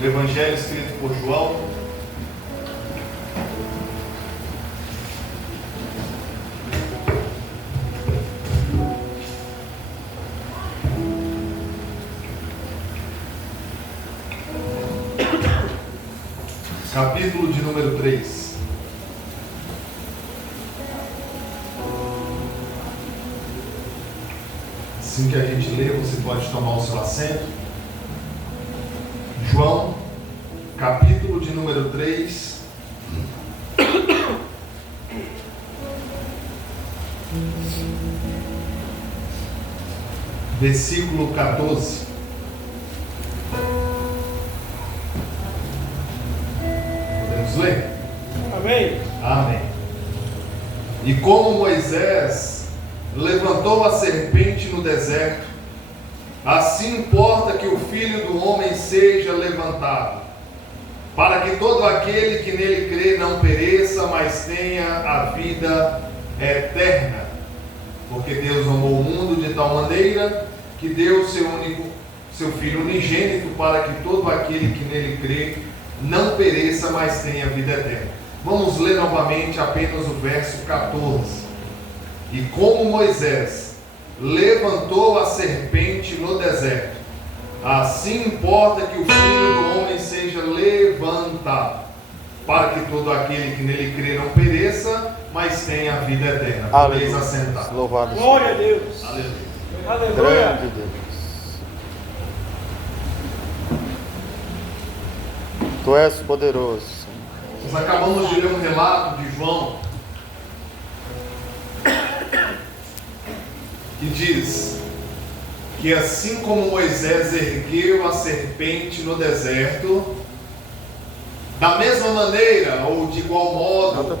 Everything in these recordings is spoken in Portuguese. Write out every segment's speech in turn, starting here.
O Evangelho escrito por João, capítulo de número 3. Assim que a gente lê, você pode tomar o seu assento. João, capítulo de número 3. Versículo 14. Podemos ler? Amém. Amém. E como Moisés levantou a serpente no deserto, assim importa que o Filho do Homem seja levantado, para que todo aquele que nele crê não pereça, mas tenha a vida eterna. Porque Deus amou o mundo de tal maneira que deu seu Filho unigênito, para que todo aquele que nele crê não pereça, mas tenha vida eterna. Vamos ler novamente apenas o verso 14. E como Moisés levantou a serpente no deserto, assim importa que o Filho do Homem seja levantado, para que todo aquele que nele crê não pereça, mas tenha a vida eterna. Podeis assentar. Louvado seja. Glória a Deus. Aleluia. Aleluia. Grande Deus. Tu és poderoso, Senhor. Nós acabamos de ler um relato de João que diz que assim como Moisés ergueu a serpente no deserto, da mesma maneira ou de igual modo,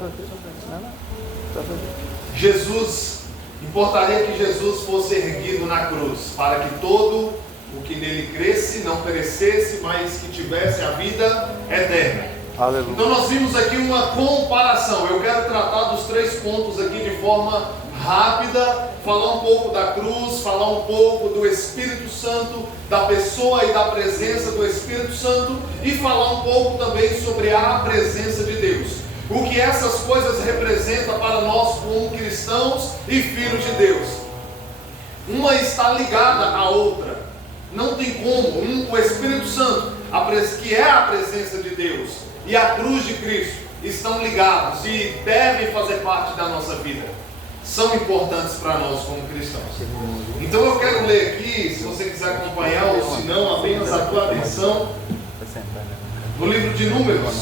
Jesus, importaria que Jesus fosse erguido na cruz, para que todo o que nele cresce não perecesse, mas que tivesse a vida eterna. Aleluia. Então nós vimos aqui uma comparação. Eu quero tratar dos 3 pontos aqui de forma rápida, falar um pouco da cruz, falar um pouco do Espírito Santo, da pessoa e da presença do Espírito Santo, e falar um pouco também sobre a presença de Deus. O que essas coisas representam para nós como cristãos e filhos de Deus. Uma está ligada à outra. Não tem como. O Espírito Santo, que é a presença de Deus, e a cruz de Cristo estão ligados e devem fazer parte da nossa vida. São importantes para nós como cristãos. Então eu quero ler aqui, se você quiser acompanhar, ou se não, apenas a tua atenção, no livro de Números,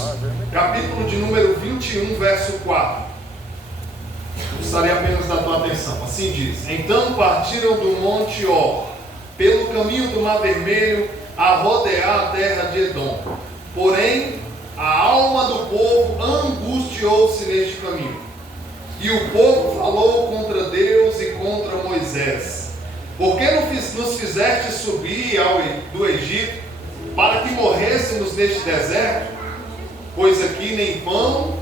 capítulo de número 21, verso 4. Gostaria apenas da tua atenção. Assim diz: Então partiram do monte Or, pelo caminho do Mar Vermelho, a rodear a terra de Edom. Porém, a alma do povo angustiou-se neste caminho. E o povo falou contra Deus e contra Moisés: Por que nos fizeste subir do Egito, para que morrêssemos neste deserto? Pois aqui nem pão,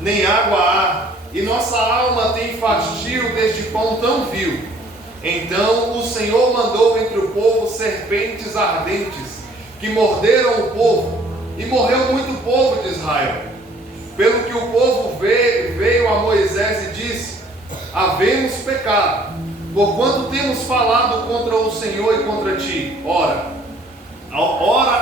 nem água há, e nossa alma tem fastio deste pão tão vil. Então o Senhor mandou entre o povo serpentes ardentes, que morderam o povo, e morreu muito povo de Israel. Pelo que o povo veio a Moisés e disse: Havemos pecado, porquanto temos falado contra o Senhor e contra ti. Ora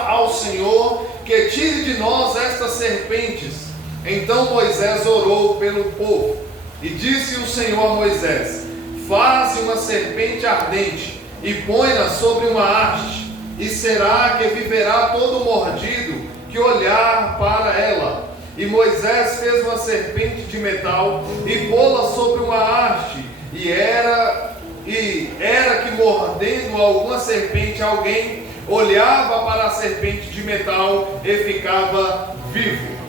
ao Senhor que tire de nós estas serpentes. Então Moisés orou pelo povo, e disse o Senhor a Moisés: Faze uma serpente ardente, e põe-na sobre uma haste, e será que viverá todo mordido que olhar para ela. E Moisés fez uma serpente de metal, e pô-la sobre uma haste, e era que mordendo alguma serpente, alguém olhava para a serpente de metal e ficava vivo.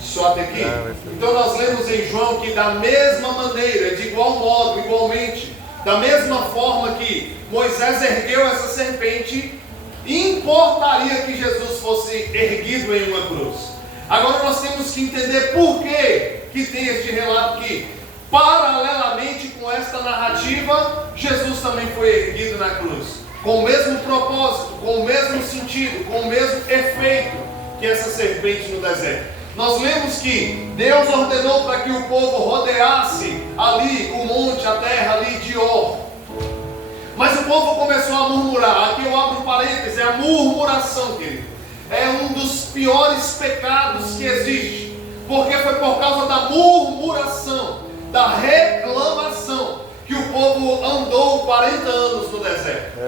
Só até aqui. Então nós lemos em João que da mesma maneira, de igual modo, igualmente, da mesma forma que Moisés ergueu essa serpente, importaria que Jesus fosse erguido em uma cruz. Agora nós temos que entender por que tem este relato aqui. Paralelamente com esta narrativa, Jesus também foi erguido na cruz. com o mesmo propósito, com o mesmo sentido, com o mesmo efeito que essa serpente no deserto. Nós lemos que Deus ordenou para que o povo rodeasse ali o monte, a terra ali de Or. Mas o povo começou a murmurar. Aqui eu abro parênteses, é a murmuração, querido. É um dos piores pecados que existe. Porque foi por causa da murmuração, da reclamação, que o povo andou 40 anos no deserto.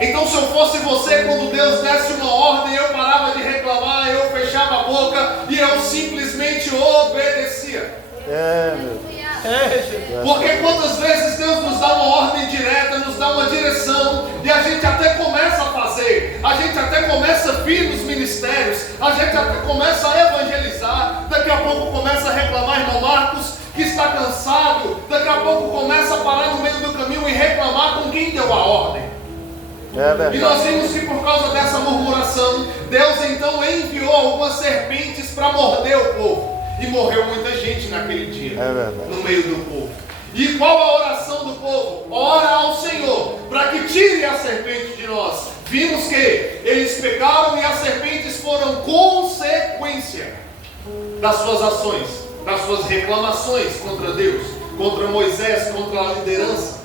Então, se eu fosse você, quando Deus desse uma ordem, eu parava de reclamar, eu fechava a boca e eu simplesmente obedecia. Porque quantas vezes Deus nos dá uma ordem direta, nos dá uma direção, e a gente até começa a fazer, a gente até começa a vir nos ministérios, a gente até começa a evangelizar, daqui a pouco começa a reclamar, irmão Marcos, que está cansado, daqui a pouco começa a parar no meio do caminho e reclamar com quem deu a ordem. E nós vimos que por causa dessa murmuração, Deus então enviou algumas serpentes para morder o povo. E morreu muita gente naquele dia, no meio do povo. E qual a oração do povo? Ora ao Senhor, para que tire a serpente de nós. Vimos que eles pecaram e as serpentes foram consequência das suas ações, das suas reclamações contra Deus, contra Moisés, contra a liderança.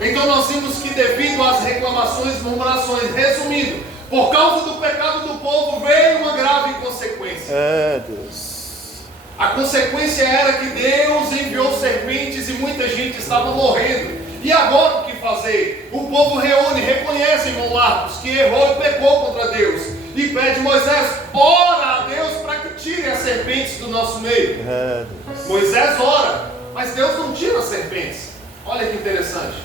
Então nós vimos que devido às reclamações, murmurações, resumindo, por causa do pecado do povo, veio uma grave consequência. Deus. A consequência era que Deus enviou serpentes e muita gente estava morrendo. E agora o que fazer? O povo reúne, reconhece, irmão Marcos, que errou e pecou contra Deus. E pede Moisés, ora a Deus para que tire as serpentes do nosso meio. Moisés ora, mas Deus não tira as serpentes. Olha que interessante.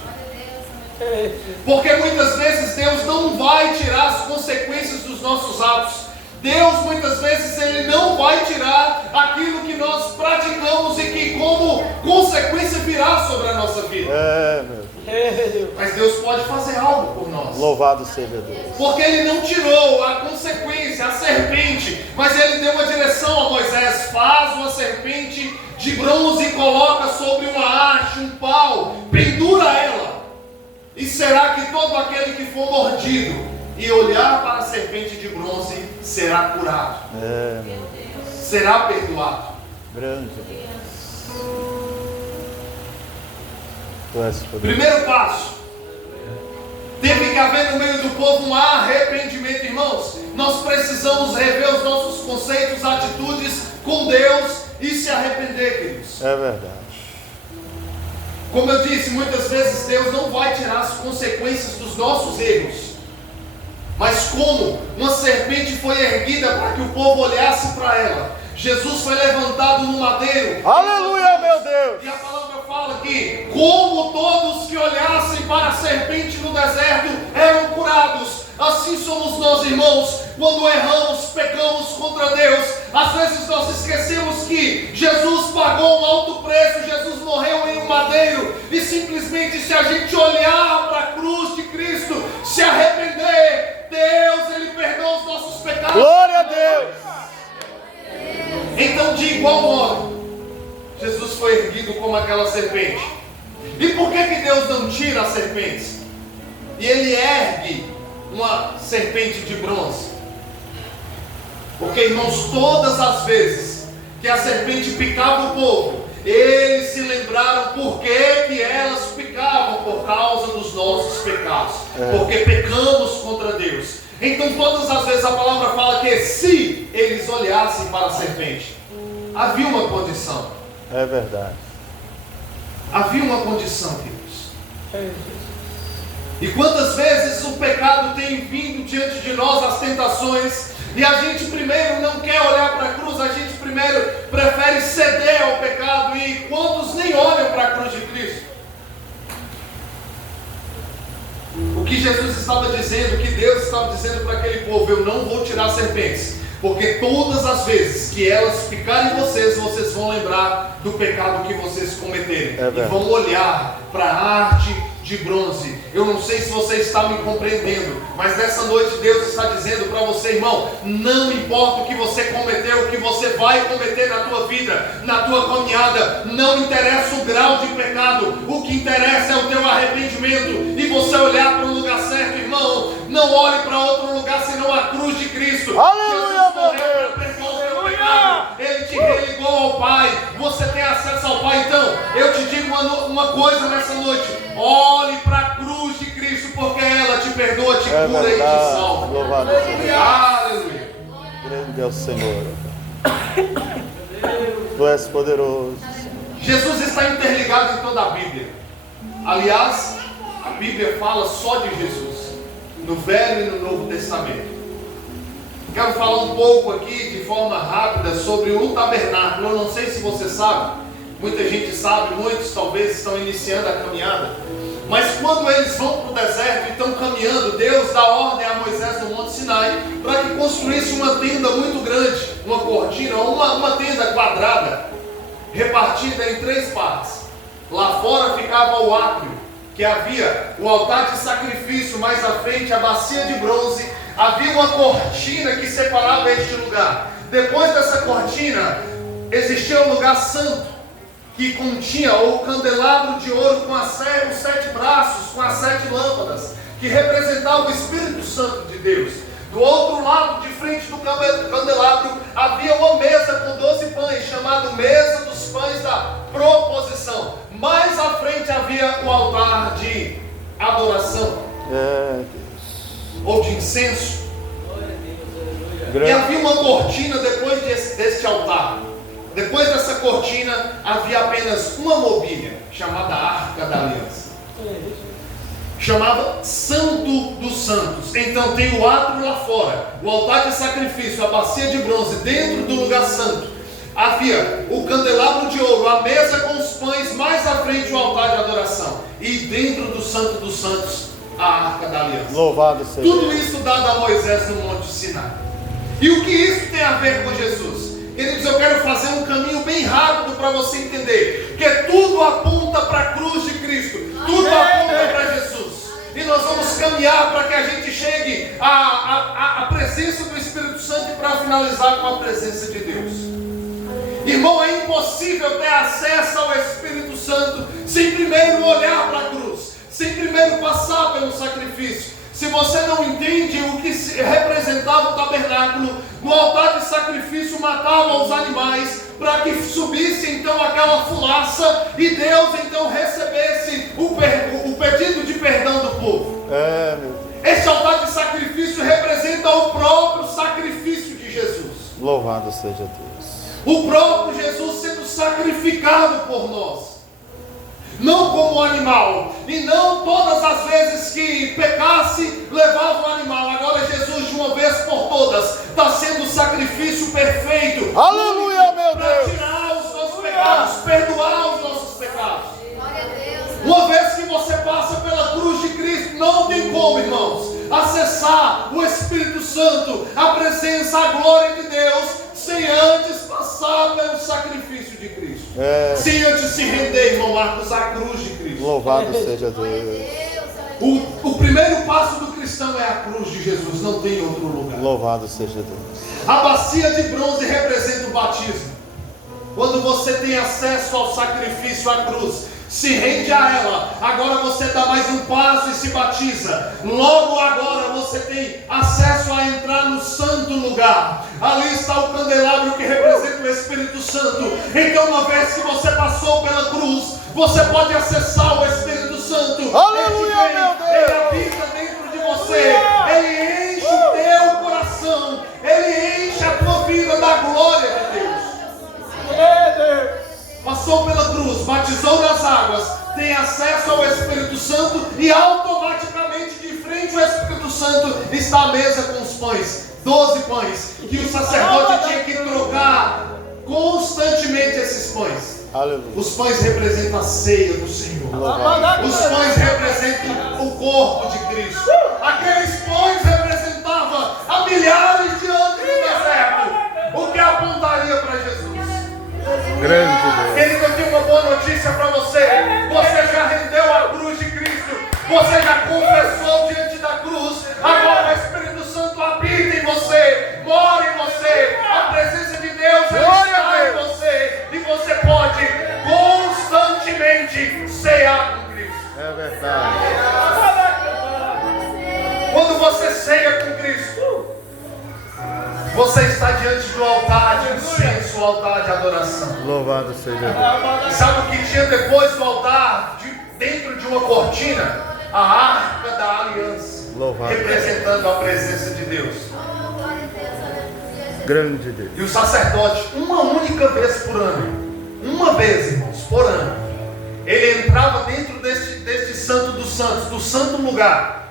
Porque muitas vezes Deus não vai tirar as consequências dos nossos atos. Deus muitas vezes Ele não vai tirar aquilo que nós praticamos e que como consequência virá sobre a nossa vida. Mas Deus pode fazer algo por nós. Louvado seja Deus. Porque Ele não tirou a consequência, a serpente, mas Ele deu uma direção a Moisés: faz uma serpente de bronze e coloca sobre uma haste, um pau, pendura ela. E será que todo aquele que for mordido e olhar para a serpente de bronze será curado, será perdoado. Grande Deus. Primeiro passo, teve que haver no meio do povo um arrependimento, irmãos. Nós precisamos rever os nossos conceitos, atitudes com Deus e se arrepender, queridos. É verdade. Como eu disse, muitas vezes Deus não vai tirar as consequências dos nossos erros. Mas como uma serpente foi erguida para que o povo olhasse para ela, Jesus foi levantado no madeiro. Aleluia, meu Deus! E a palavra fala que como todos que olhassem para a serpente no deserto eram curados, assim somos nós, irmãos, quando erramos, pecamos contra Deus. Às vezes nós esquecemos que Jesus pagou um alto preço, Jesus morreu em um madeiro, e simplesmente se a gente olhar para a cruz de Cristo, se arrepender, Deus, Ele perdoa os nossos pecados. Glória a Deus! Então, de igual modo, Jesus foi erguido como aquela serpente. E por que Deus não tira as serpentes? E Ele ergue uma serpente de bronze? Porque, irmãos, todas as vezes que a serpente picava o povo, eles se lembraram por que elas picavam: por causa dos nossos pecados, porque pecamos contra Deus. Então todas as vezes a palavra fala que se eles olhassem para a serpente, havia uma condição. É verdade. Havia uma condição, queridos. E quantas vezes o pecado tem vindo diante de nós, as tentações, e a gente primeiro não quer olhar para a cruz, a gente primeiro prefere ceder ao pecado, e quantos nem olham para a cruz de Cristo? O que Jesus estava dizendo, o que Deus estava dizendo para aquele povo: eu não vou tirar serpentes, porque todas as vezes que elas picarem vocês, vocês vão lembrar do pecado que vocês cometeram, e vão olhar para a arte de bronze. Eu não sei se você está me compreendendo, mas nessa noite Deus está dizendo para você, irmão, não importa o que você cometeu, o que você vai cometer na tua vida, na tua caminhada, não interessa o grau de pecado, o que interessa é o teu arrependimento e você olhar para o lugar certo, irmão. Não olhe para outro lugar senão a cruz de Cristo. Aleluia, meu Deus. Para perdoar o teu pecado. Ele te religou ao Pai, você tem acesso ao Pai. Então, eu te digo uma coisa nessa noite: olhe para a cruz de Cristo, porque ela te perdoa, te cura e te salva. Louvado seja Deus. Aleluia. Grande é o Senhor. Tu és poderoso. Jesus está interligado em toda a Bíblia. Aliás, a Bíblia fala só de Jesus, no Velho e no Novo Testamento. Quero falar um pouco aqui, de forma rápida, sobre o tabernáculo. Eu não sei se você sabe, muita gente sabe, muitos talvez estão iniciando a caminhada. Mas quando eles vão para o deserto e estão caminhando, Deus dá ordem a Moisés no Monte Sinai para que construísse uma tenda muito grande, uma cortina, uma tenda quadrada, repartida em 3 partes. Lá fora ficava o átrio, que havia o altar de sacrifício, mais à frente a bacia de bronze, havia uma cortina que separava este lugar. Depois dessa cortina, existia um lugar santo, que continha o candelabro de ouro com os 7 braços, com as 7 lâmpadas, que representava o Espírito Santo de Deus. Do outro lado, de frente do candelabro, havia uma mesa com 12 pães, chamada Mesa dos Pães da Proposição. Mais à frente havia o altar de adoração, ou de incenso. E havia uma cortina depois deste altar. Depois dessa cortina havia apenas uma mobília, chamada Arca da Aliança. Chamava Santo dos Santos. Então tem o átrio lá fora, o altar de sacrifício, a bacia de bronze dentro do lugar santo. Havia o candelabro de ouro, a mesa com os pães, mais à frente o altar de adoração. E dentro do Santo dos Santos, a Arca da Aliança. Louvado seja. Tudo isso dado a Moisés no Monte Sinai. E o que isso tem a ver com Jesus? Queridos, eu quero fazer um caminho bem rápido para você entender, que tudo aponta para a cruz de Cristo, tudo aponta para Jesus. E nós vamos caminhar para que a gente chegue à presença do Espírito Santo e para finalizar com a presença de Deus. Irmão, é impossível ter acesso ao Espírito Santo sem primeiro olhar para a cruz, sem primeiro passar pelo sacrifício. Se você não entende o que representava o tabernáculo, no altar de sacrifício matava os animais para que subisse então aquela fumaça e Deus então recebesse o pedido de perdão do povo. Esse altar de sacrifício representa o próprio sacrifício de Jesus. Louvado seja Deus. O próprio Jesus sendo sacrificado por nós. Não como animal, e não todas as vezes que pecasse, levava o animal. Agora Jesus, de uma vez por todas, está sendo o sacrifício perfeito. Aleluia, meu Para Deus. tirar os nossos pecados, perdoar os nossos pecados. Uma vez que você passa pela cruz de Cristo, não tem como, irmãos, acessar o Espírito Santo, a presença, a glória de Deus, sem antes passar pelo sacrifício de Cristo. Sem antes se render, irmão Marcos, à cruz de Cristo. Louvado seja Deus. O primeiro passo do cristão é a cruz de Jesus, não tem outro lugar. Louvado seja Deus. A bacia de bronze representa o batismo. Quando você tem acesso ao sacrifício, à cruz, se rende a ela, agora você dá mais um passo e se batiza. Logo agora você tem acesso a entrar no santo lugar. Ali está o candelabro que representa o Espírito Santo. Então, uma vez que você passou pela cruz, você pode acessar o Espírito Santo. Aleluia, meu Deus. Ele habita dentro de você. Ele enche o teu coração. Ele enche a tua vida da glória de Deus. Passou pela cruz, batizou nas águas, tem acesso ao Espírito Santo e automaticamente de frente ao Espírito Santo está a mesa com os pães, 12 pães, que o sacerdote tinha que trocar constantemente esses pães. Aleluia. Os pães representam a ceia do Senhor. Os pães representam o corpo de Cristo. Aqueles pães representavam a milhares de anos no deserto, o que apontaria para Jesus. Grande Deus. Querido, eu tenho uma boa notícia para você. Você já rendeu a cruz de Cristo. Você está diante do altar de incenso, o altar de adoração. Louvado seja Deus. Sabe o que tinha depois do altar? Dentro de uma cortina, a arca da aliança, Louvado. representando a presença de Deus. Grande Deus. E o sacerdote, uma única vez por ano, uma vez, irmãos, por ano, ele entrava dentro deste santo dos santos, do santo lugar,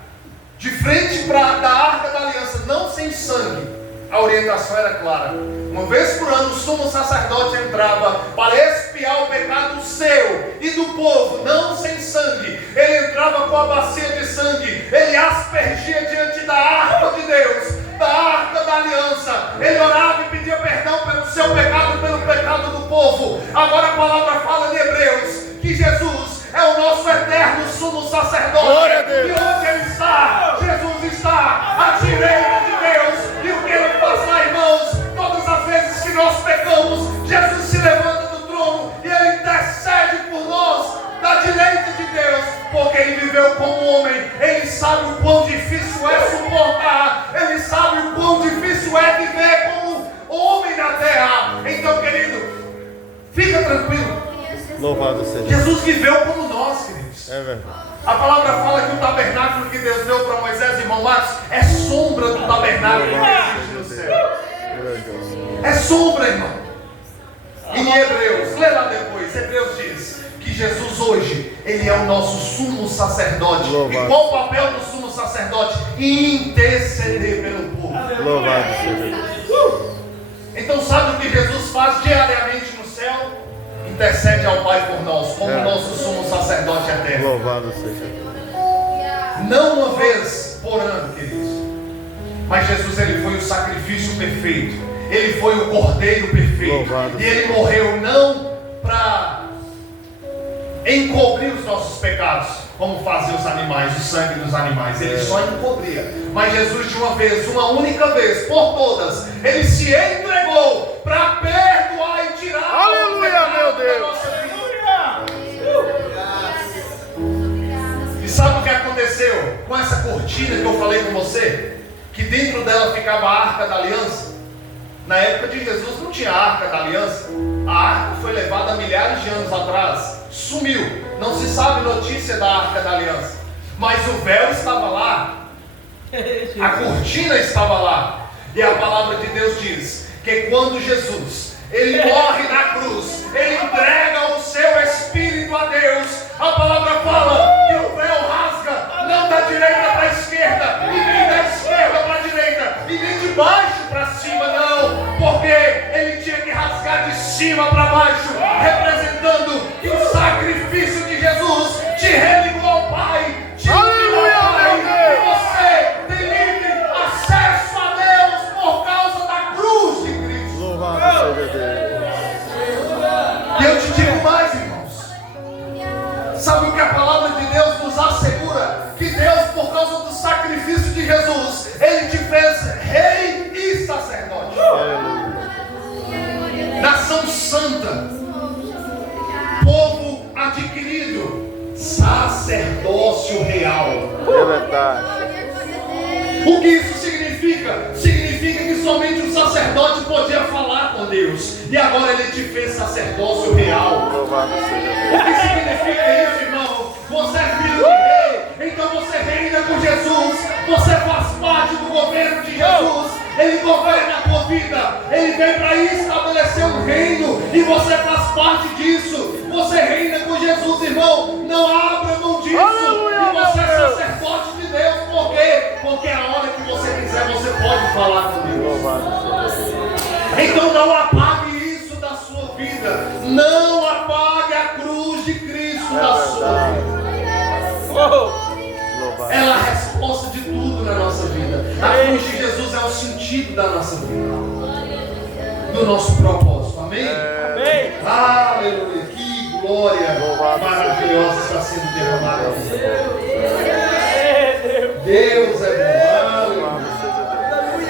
de frente da arca da aliança, não sem sangue. A orientação era clara. Uma vez por ano o sumo sacerdote entrava para expiar o pecado seu e do povo, não sem sangue. Ele entrava com a bacia de sangue, ele aspergia diante da arca de Deus, da arca da aliança. Ele orava e pedia perdão pelo seu pecado, pelo pecado do povo. Agora a palavra fala em Hebreus que Jesus é o nosso eterno sumo sacerdote. Glória a Deus. E onde ele está? Jesus está à direita de Deus. E o que ele faz lá, irmãos? Todas as vezes que nós pecamos, Jesus se levanta do trono e ele intercede por nós da direita de Deus, porque ele viveu como homem. Ele sabe o quão difícil é suportar, ele sabe o quão difícil é viver como homem na terra. Então, querido, fica tranquilo. Louvado seja Deus. Jesus viveu como nós, queridos. É verdade. A palavra fala que o tabernáculo que Deus deu para Moisés, irmão Marcos, é sombra do tabernáculo que existe no céu. É sombra, irmão. E em Hebreus, lê lá depois, Hebreus diz que Jesus hoje, ele é o nosso sumo sacerdote. Louvado. E qual o papel do sumo sacerdote? Interceder pelo povo. Louvado seja Deus. Então sabe o que Jesus faz diariamente no céu? Intercede ao Pai por nós, como nosso sumo sacerdote eterno. Louvado seja Deus. Não uma vez por ano, queridos, mas Jesus, ele foi o sacrifício perfeito, ele foi o cordeiro perfeito. Louvado. E ele morreu não para encobrir os nossos pecados, como faziam os animais, o sangue dos animais, ele só encobria. Mas Jesus, de uma vez, uma única vez, por todas, ele se entregou para perdoar e tirar Aleluia, o pecado meu Deus. da nossa vida. E sabe o que aconteceu com essa cortina que eu falei com você? Que dentro dela ficava a arca da aliança. Na época de Jesus não tinha a arca da aliança. A arca foi levada milhares de anos atrás, sumiu. Não se sabe notícia da arca da aliança. Mas o véu estava lá, a cortina estava lá. E a palavra de Deus diz que quando Jesus, ele morre na cruz, ele entrega o seu espírito a Deus. A palavra fala que o véu rasga, não da direita para a esquerda, e nem da esquerda para a direita, e nem de baixo para cima, não, porque ele tinha que rasgar de cima para baixo, representando que o sacrifício de Jesus te religou ao Pai, te uniu ao Pai, e você tem livre acesso a Deus por causa da cruz de Cristo. Louvado seja Deus. E eu te digo mais, irmãos. Sabe o que a palavra de Deus nos assegura? Que Deus, por causa do sacrifício de Jesus, ele te fez rei e sacerdote. Nação santa, povo adquirido, sacerdócio real. É verdade. O que isso significa? Significa que somente o sacerdote podia falar com Deus. E agora ele te fez sacerdócio real. Louvado seja Deus. O que significa isso, irmão? Você é filho de rei, então você reina com Jesus. Você faz parte do governo de Jesus. Ele governa a tua vida. Ele vem para estabelecer um reino e você faz parte disso. Você reina com Jesus, irmão. Não abra mão disso. Aleluia, E você é meu Deus. sacerdote de Deus. Por quê? Porque a hora que você quiser, você pode falar com Deus. Louvado seja Deus. Então não apague isso da sua vida. Não apague a cruz de Cristo da sua vida. Louvado. Ela é a resposta de tudo na nossa vida. A cruz de Jesus é o sentido da nossa vida, do nosso propósito. Amém? Amém. Aleluia. Que glória maravilhosa está sendo derramada. Deus é bom. Aleluia.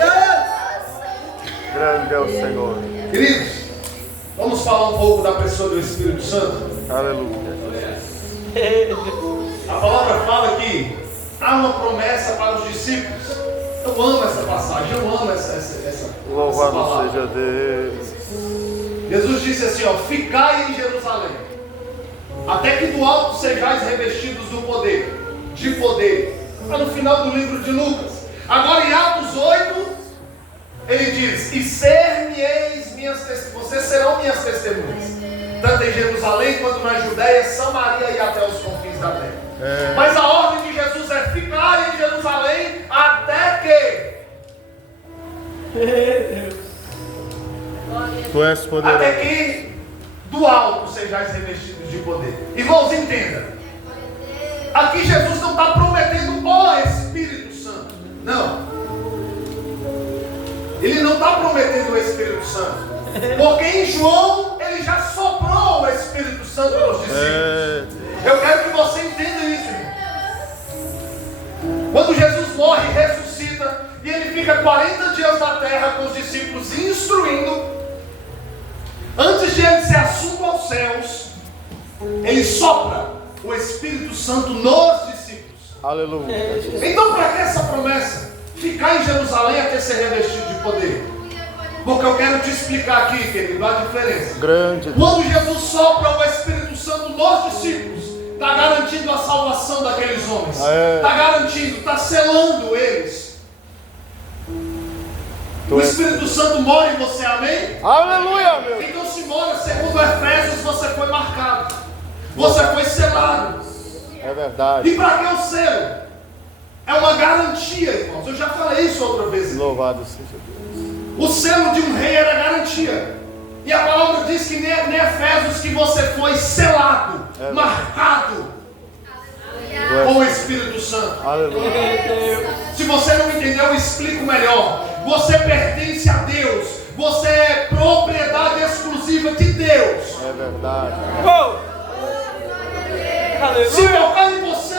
Grande é o Senhor. Queridos, vamos falar um pouco da pessoa do Espírito Santo. Aleluia. A palavra fala que há uma promessa para os discípulos. Eu amo essa passagem, eu amo essa Louvado palavra. seja Deus. Jesus disse assim, ó, ficai em Jerusalém, até que do alto sejais revestidos do poder, de poder. Está no final do livro de Lucas. Agora em Atos 8, ele diz, e ser-me-eis minhas testemunhas, vocês serão minhas testemunhas, tanto em Jerusalém quanto na Judéia, Samaria e até os confins da terra. Mas a ordem de Jesus é ficar em Jerusalém até que Tu és poderoso. até que do alto sejais revestidos de poder. Irmãos, entenda. Aqui Jesus não está prometendo o Espírito Santo. Não. Ele não está prometendo o Espírito Santo. Porque em João ele já soprou o Espírito Santo nos discípulos. Eu quero que você entenda isso, irmão. Quando Jesus morre e ressuscita, e ele fica 40 dias na terra com os discípulos instruindo, antes de ele ser assunto aos céus, ele sopra o Espírito Santo nos discípulos. Aleluia. Então, para que essa promessa? Ficar em Jerusalém até ser revestido de poder. Porque eu quero te explicar aqui, querido, a diferença. Grande. Quando Jesus sopra o Espírito Santo nos discípulos, está garantindo a salvação daqueles homens. Está garantindo, está selando eles. O Espírito Santo mora em você, amém? Aleluia, meu. Então, se mora, segundo Efésios, você foi marcado. Você foi selado. É verdade. E para que o selo? É uma garantia, irmãos. Eu já falei isso outra vez. Louvado seja Deus. O selo de um rei era garantia. E a palavra diz que nem Efésios que você foi selado, marcado com o Espírito Santo. Aleluia. Se você não entendeu, eu explico melhor. Você pertence a Deus. Você é propriedade exclusiva de Deus. É verdade. Se tocar em você,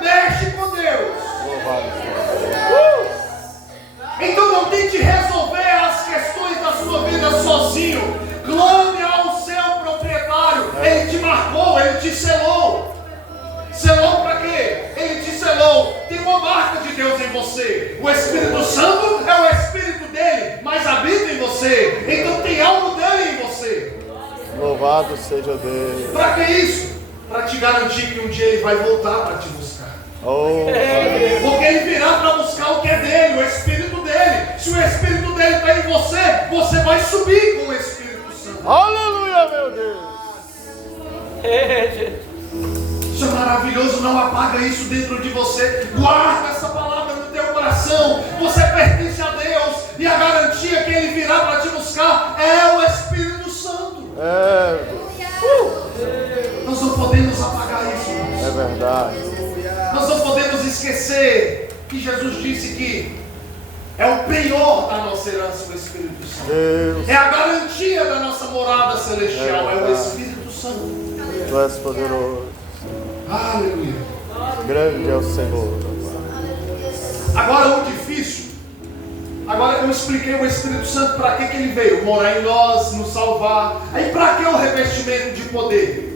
mexe com Deus. Louvado seja Deus. Então não tente resolver as questões da sua vida sozinho. Clame ao seu proprietário. Ele te marcou, ele te selou. Selou para quê? Ele te selou. Tem uma marca de Deus em você. O Espírito Santo é o Espírito dele, mas habita em você. Então tem algo dele em você. Louvado seja Deus. Para que isso? Para te garantir que um dia ele vai voltar para te buscar. Porque ele virá para buscar o que é dele, o Espírito dele. Se o Espírito dele está em você, você vai subir com o Espírito Santo. Aleluia, meu Deus. Isso é maravilhoso, não apaga isso dentro de você. Guarda essa palavra no teu coração. Você pertence a Deus e a garantia que ele virá para te buscar é o Espírito Santo. Nós não podemos apagar isso, irmãos. É verdade. Nós não podemos esquecer que Jesus disse que é o penhor da nossa herança, o Espírito Santo. Deus. É a garantia da nossa morada celestial, é o Espírito Santo. Tu és poderoso. Aleluia. Grande é o Senhor. Agora o difícil. Agora eu expliquei o Espírito Santo para que ele veio. Morar em nós, nos salvar. Aí para que o revestimento de poder?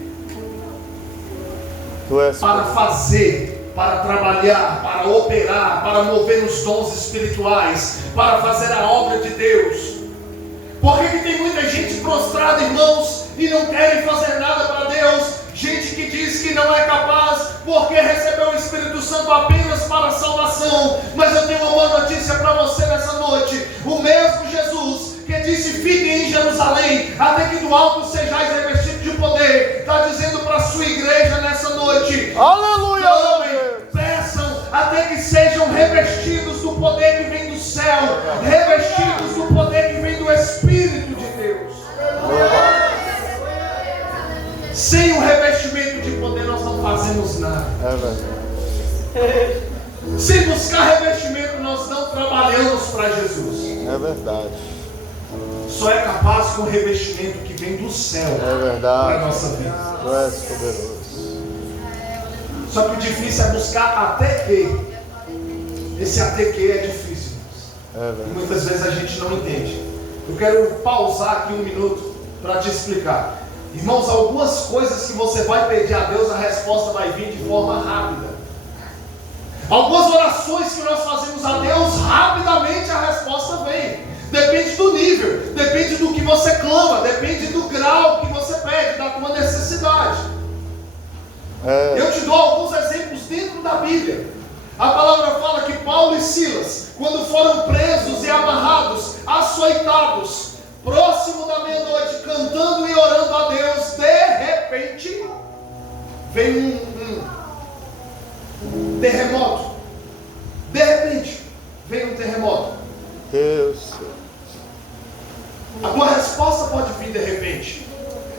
Tu és Para fazer, para trabalhar, para operar, para mover os dons espirituais, para fazer a obra de Deus. Por que tem muita gente prostrada, irmãos, e não querem fazer nada para Deus? Gente que diz que não é capaz porque recebeu o Espírito Santo apenas para a salvação. Mas eu tenho uma boa notícia para você nessa noite. O mesmo Jesus que disse: fiquem em Jerusalém até que do alto sejais revestidos de poder, está dizendo para a sua igreja nessa noite: aleluia! clamem, peçam até que sejam revestidos do poder que vem do céu, revestidos do poder que vem do Espírito de Deus. Sem o revestimento de poder nós não fazemos nada. É verdade. Sem buscar revestimento nós não trabalhamos para Jesus. É verdade. Só é capaz com o revestimento que vem do céu É verdade. para a nossa vida. Tu és poderoso. Só que o difícil é buscar até que. Esse até que é difícil. É verdade. E muitas vezes a gente não entende. Eu quero pausar aqui um minuto para te explicar. Irmãos, algumas coisas que você vai pedir a Deus, a resposta vai vir de forma rápida. Algumas orações que nós fazemos a Deus, rapidamente a resposta vem. Depende do nível, depende do que você clama, depende do grau que você pede, da tua necessidade. Eu te dou alguns exemplos dentro da Bíblia. A palavra fala que Paulo e Silas, quando foram presos e amarrados, açoitados, próximo da meia-noite, cantando e orando a Deus, de repente, veio um terremoto. De repente, veio um terremoto. Deus. A tua resposta pode vir de repente.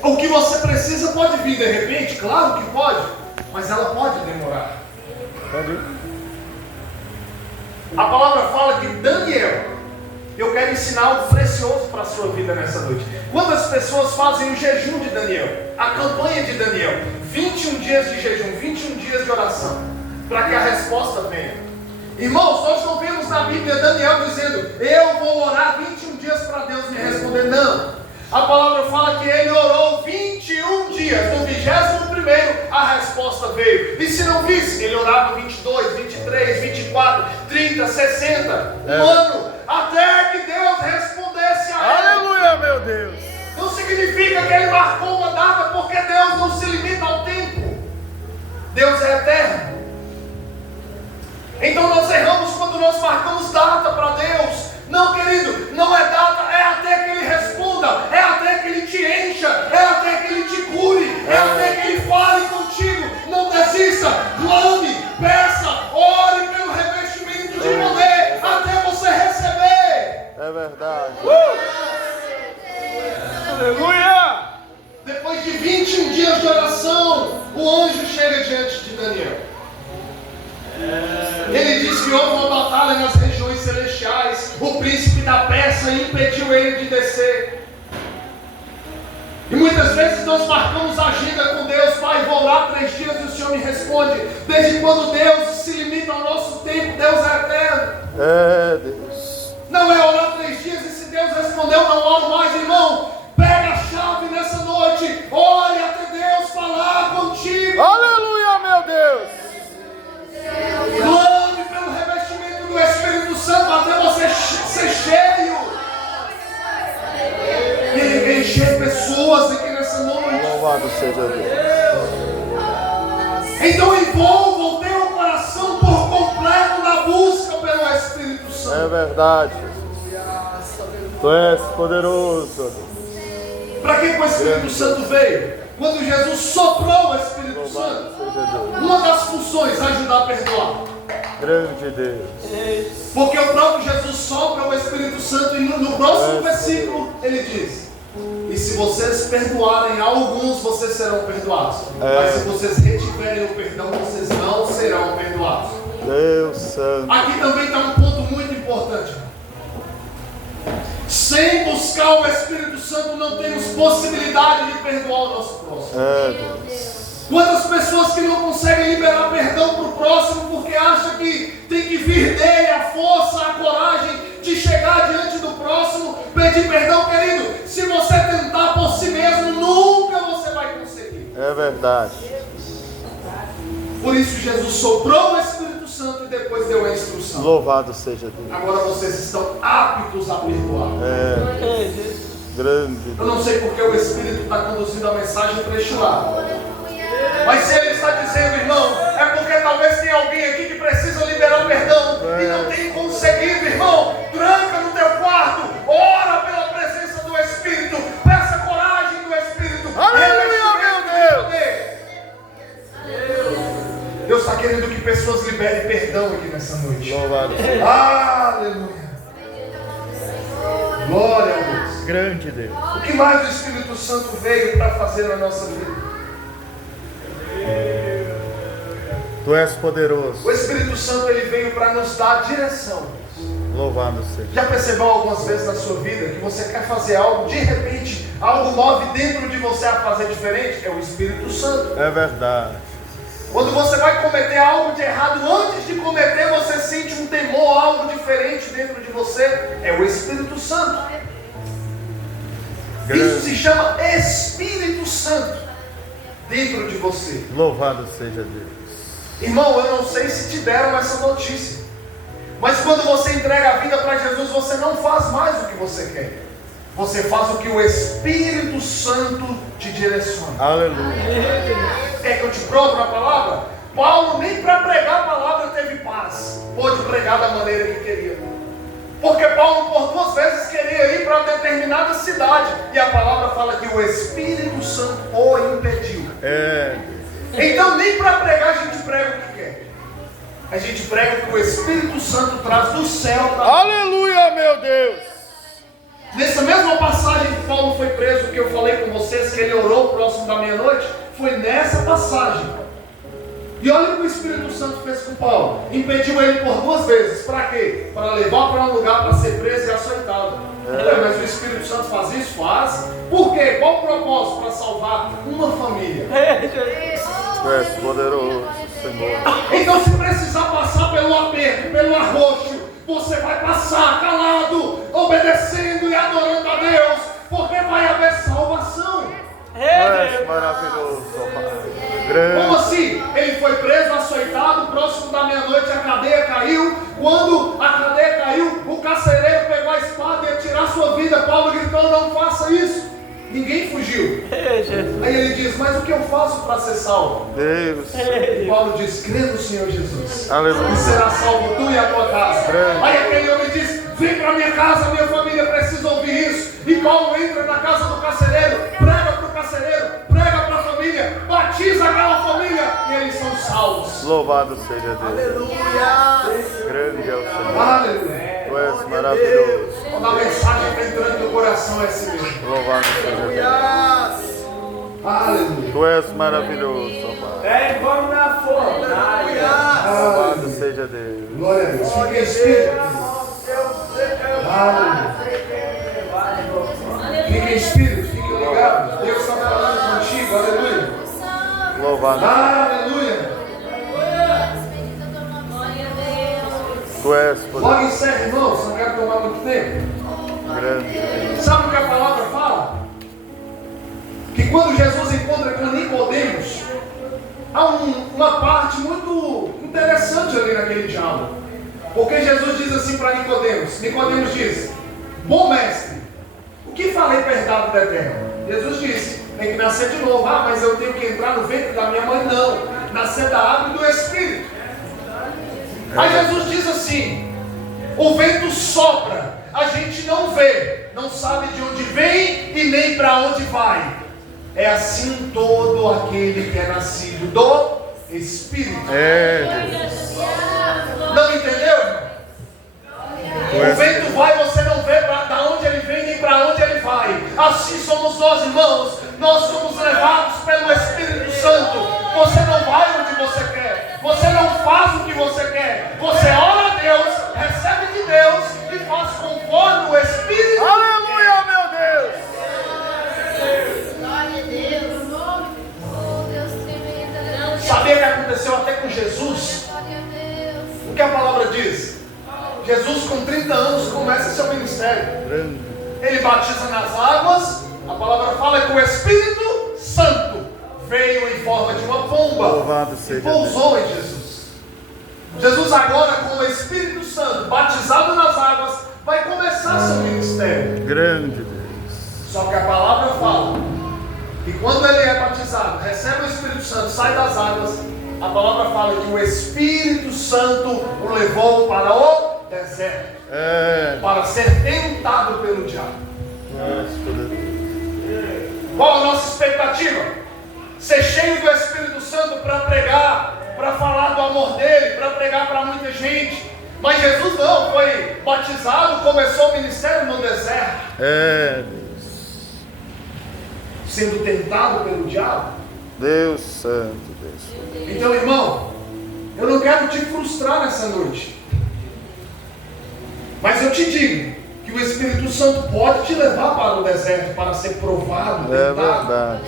O que você precisa pode vir de repente, claro que pode, mas ela pode demorar. A palavra fala que Daniel, eu quero ensinar algo precioso para a sua vida nessa noite. Quantas pessoas fazem o jejum de Daniel, a campanha de Daniel, 21 dias de jejum, 21 dias de oração, para que a resposta venha? Irmãos, nós não vemos na Bíblia Daniel dizendo, eu vou orar 21 dias para Deus me responder. Não. A palavra fala que ele orou 21 dias. No 21º a resposta veio. E se não visse, ele orava 22, 23, 24, 30, 60, um ano, até que Deus respondesse a ele. Aleluia, meu Deus. Não significa que ele marcou uma data, porque Deus não se limita ao tempo. Deus é eterno. Então nós erramos quando nós marcamos data para Deus. Não, querido, não é data, é até que Ele responda, é até que Ele te encha, é até que Ele te cure, é até que Ele fale contigo. Não desista, clame, peça, ore pelo revestimento de poder, até você receber. É verdade. Aleluia! Depois de 21 dias de oração, o anjo chega diante de Daniel. Ele diz que houve uma batalha nas regiões celestiais. O príncipe da Pérsia impediu ele de descer. E muitas vezes nós marcamos a agenda com Deus. Pai, vou orar 3 dias e o Senhor me responde. Desde quando Deus se limita ao nosso tempo, Deus é eterno. É, Deus. Não é orar 3 dias e se Deus respondeu, não oro mais, irmão. Pega a chave nessa noite. Ore até Deus falar contigo. Aleluia, meu Deus. Clame pelo revestimento do Espírito Santo até você ser cheio. E Ele quer encher pessoas aqui nessa noite. Louvado seja Deus. Então envolva o teu coração por completo na busca pelo Espírito É Santo. verdade. Tu és poderoso. Para que o Espírito Santo veio? Quando Jesus soprou o Espírito Santo, Louvado seja Deus. uma das funções é ajudar a perdoar. Grande Deus. Porque o próprio Jesus sopra o Espírito Santo e no próximo versículo ele diz: e se vocês perdoarem a alguns, vocês serão perdoados. Mas se vocês retiverem o perdão, vocês não serão perdoados. Deus Santo. Aqui também está um ponto muito importante. Sem buscar o Espírito Santo, não temos possibilidade de perdoar o nosso próximo. É, Deus. Quantas pessoas que não conseguem liberar perdão para o próximo porque acham que tem que vir dele a força, a coragem de chegar diante do próximo, pedir perdão, querido. Se você tentar por si mesmo, nunca você vai conseguir. É verdade. Por isso Jesus soprou o Espírito Santo e depois deu a instrução. Louvado seja Deus. Agora vocês estão aptos a perdoar. É. Grande Eu não Deus. sei porque o Espírito está conduzindo a mensagem para este lado. Mas se ele está dizendo, irmão, é porque talvez tenha alguém aqui que precisa liberar perdão e não tem conseguido, irmão. Tranca no teu quarto, ora pela presença do Espírito, peça coragem do Espírito. Aleluia, meu Deus! Deus está querendo que pessoas liberem perdão aqui nessa noite. Louvado seja Aleluia! Glória a Deus! Grande Deus. O que mais o Espírito Santo veio para fazer na nossa vida? Tu és poderoso. O Espírito Santo ele veio para nos dar direção. Louvado seja. Já percebeu algumas vezes na sua vida que você quer fazer algo, de repente algo move dentro de você a fazer diferente? É o Espírito Santo. É verdade. Quando você vai cometer algo de errado, antes de cometer você sente um temor, algo diferente dentro de você. É o Espírito Santo. Isso se chama Espírito Santo dentro de você. Louvado seja Deus. Irmão, eu não sei se te deram essa notícia, mas quando você entrega a vida para Jesus, você não faz mais o que você quer. Você faz o que o Espírito Santo te direciona. Aleluia. Quer que eu te prove na palavra? Paulo nem para pregar a palavra teve paz. Pôde pregar da maneira que queria. Porque Paulo por 2 vezes queria ir para determinada cidade. E a palavra fala que o Espírito Santo o impediu. Então nem para pregar a gente prega o que quer. A gente prega o que o Espírito Santo traz do céu. Aleluia, meu Deus. Nessa mesma passagem que Paulo foi preso, que eu falei com vocês, que ele orou próximo da meia-noite, foi nessa passagem. E olha o que o Espírito Santo fez com Paulo. Impediu ele por 2 vezes. Para quê? Para levar para um lugar para ser preso e açoitado. Mas o Espírito Santo faz isso? Faz. Por quê? Qual o propósito? Para salvar uma família. Tu és poderoso, Senhor. Então se precisar passar pelo aperto, pelo arroxo, você vai passar calado, obedecendo e adorando a Deus, porque vai haver salvação. Tu és maravilhoso, Pai. Grande. Como assim? Ele foi preso, açoitado, próximo da meia-noite a cadeia caiu. Quando a cadeia caiu, o carcereiro pegou a espada e ia tirar sua vida. Paulo gritou: não faça isso. Ninguém fugiu. Aí ele diz: mas o que eu faço para ser salvo? Deus. E Paulo diz: crê no Senhor Jesus. Aleluia. E será salvo tu e a tua casa. Aí aquele homem diz: vem para minha casa, minha família precisa ouvir isso. E Paulo entra na casa do carcereiro, prega para o carcereiro, prega para a família, batiza aquela família e eles são salvos. Louvado seja Deus. Aleluia. Grande é o Senhor. Aleluia. Tu és maravilhoso. Quando a mensagem está entrando no coração é assim mesmo. Louvado seja Deus. Aleluia. Tu és maravilhoso, ó Pai. Vamos na fornalha. Louvado seja Deus. Glória a Deus. Fique em espírito. Aleluia. Fique em espírito, fique ligado. Deus está falando contigo. Aleluia. Louvado. Aleluia. Tu és Logo poderoso. encerra, irmãos. Não quero tomar muito tempo. Grande. Sabe o que a palavra fala? Que quando Jesus encontra com Nicodemos, há uma parte muito interessante ali naquele diálogo. Porque Jesus diz assim para Nicodemos. Nicodemos diz: bom mestre, o que farei para herdar a vida eterna? Jesus disse: tem que nascer de novo. Ah, mas eu tenho que entrar no ventre da minha mãe? Não. Nascer da água e do Espírito. Aí Jesus diz assim: o vento sopra, a gente não vê, não sabe de onde vem e nem para onde vai. É assim todo aquele que é nascido do Espírito. Não entendeu? O vento vai, você não vê da onde ele vem nem para onde ele vai. Assim somos nós, irmãos. Nós somos levados pelo Espírito Santo. Você não vai onde você quer. Você não faz o que você quer. Você ora a Deus, recebe de Deus e faz conforme o Espírito. Aleluia, meu Deus. Sabia o que aconteceu até com Jesus? O que a palavra diz? Jesus com 30 anos começa seu ministério. Grande. Ele batiza nas águas. A palavra fala que o Espírito Santo veio em forma de uma pomba Louvado e seja pousou em Jesus. Jesus agora, com o Espírito Santo batizado nas águas, vai começar seu ministério. Grande Deus. Só que a palavra fala que quando ele é batizado, recebe o Espírito Santo, sai das águas, a palavra fala que o Espírito Santo o levou para o deserto, para ser tentado pelo diabo. Qual a nossa expectativa? Ser cheio do Espírito Santo para pregar, para falar do amor dele, para pregar para muita gente. Mas Jesus não, foi batizado, começou o ministério no deserto. Sendo tentado pelo diabo. Deus santo, Deus. Então, irmão, eu não quero te frustrar nessa noite, mas eu te digo que o Espírito Santo pode te levar para o deserto para ser provado, tentado, verdade.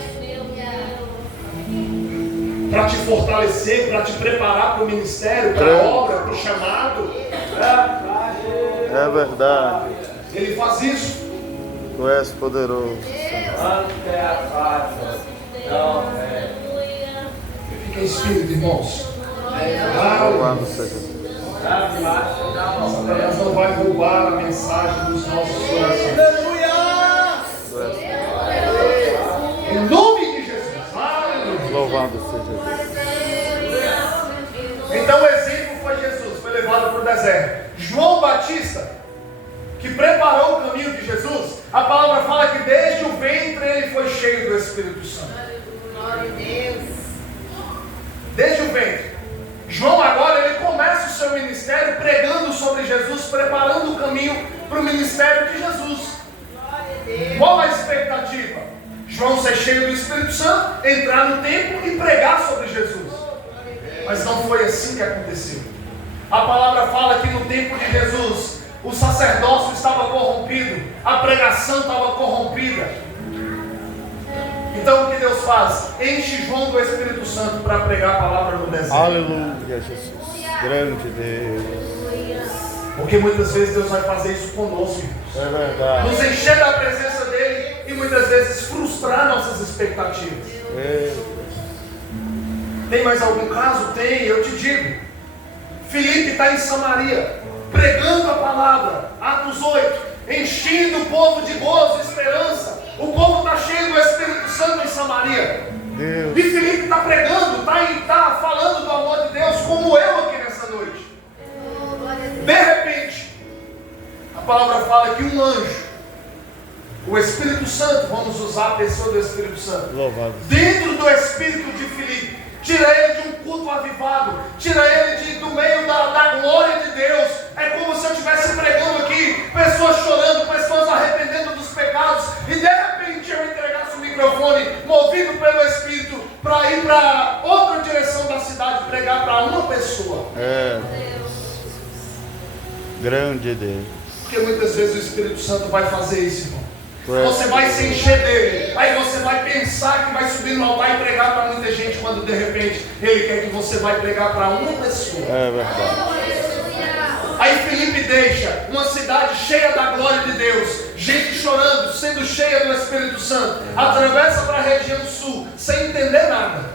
para te fortalecer, para te preparar para o ministério, para a obra, para o chamado. É verdade. Ele faz isso. Tu és poderoso. Fica em espírito, irmãos. Louvado seja Deus. Satanás não vai roubar a mensagem dos nossos corações. Em nome de Jesus. Aleluia. Louvado seja Deus. Então o exemplo foi Jesus, foi levado para o deserto. João Batista, que preparou o caminho de Jesus, a palavra fala que desde o ventre ele foi cheio do Espírito Santo. Desde o ventre. João agora ele começa o seu ministério pregando sobre Jesus, preparando o caminho para o ministério de Jesus. Qual a expectativa? João ser cheio do Espírito Santo, entrar no templo e pregar sobre Jesus. Mas não foi assim que aconteceu. A palavra fala que no tempo de Jesus o sacerdócio estava corrompido, a pregação estava corrompida. Então o que Deus faz? Enche João do Espírito Santo para pregar a palavra no deserto. Aleluia, Jesus. Grande Deus. Porque muitas vezes Deus vai fazer isso conosco, irmãos. É verdade. Nos encher da presença dEle e muitas vezes frustrar nossas expectativas. Tem mais algum caso? Tem, eu te digo. Filipe está em Samaria, pregando a palavra, Atos 8, enchendo o povo de gozo e esperança. O povo está cheio do Espírito Santo em Samaria. Deus. E Filipe está pregando, está falando do amor de Deus, como eu aqui nessa noite. De repente, a palavra fala que um anjo, o Espírito Santo, vamos usar a pessoa do Espírito Santo, Louvado. dentro do espírito de Filipe, tira ele de um culto avivado, tira ele do meio da glória de Deus. É como se eu estivesse pregando aqui, pessoas chorando, pessoas arrependendo dos pecados, e de repente eu entregasse o microfone, movido pelo Espírito, para ir para outra direção da cidade, pregar para uma pessoa. Grande Deus. Porque muitas vezes o Espírito Santo vai fazer isso, irmão. Você vai se encher dele, aí você vai pensar que vai subir no altar e pregar para muita gente, quando de repente ele quer que você vai pregar para uma pessoa. É verdade. Aí Filipe deixa uma cidade cheia da glória de Deus, gente chorando, sendo cheia do Espírito Santo, atravessa para a região sul, sem entender nada.